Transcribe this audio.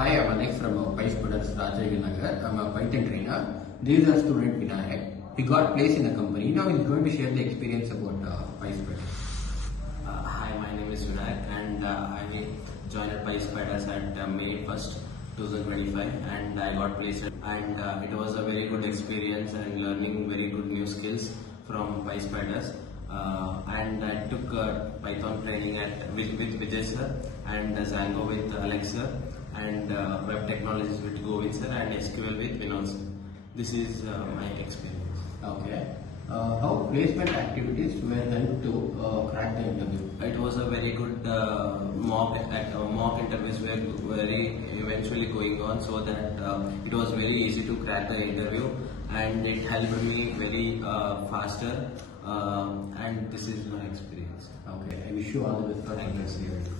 Hi, I'm Alex from PySpiders Rajajinagar. I'm a Python trainer. This is our student Vinayak. He got placed in the company. Now he's going to share the experience about PySpiders. Hi, my name is Vinayak and I joined PySpiders at May 1st, 2025 and I got placed and it was a very good experience and learning very good new skills from PySpiders. And I took Python training with Vijay sir and Django with Alex sir and Web Technologies with Govind sir and SQL with Vinayak sir. This is my experience. Okay. How placement activities were helped to crack the interview? It was a very good mock interviews were very eventually going on, so that it was very easy to crack the interview, and it helped me very faster. And this is my experience. Okay. I wish you all the best for Thank you.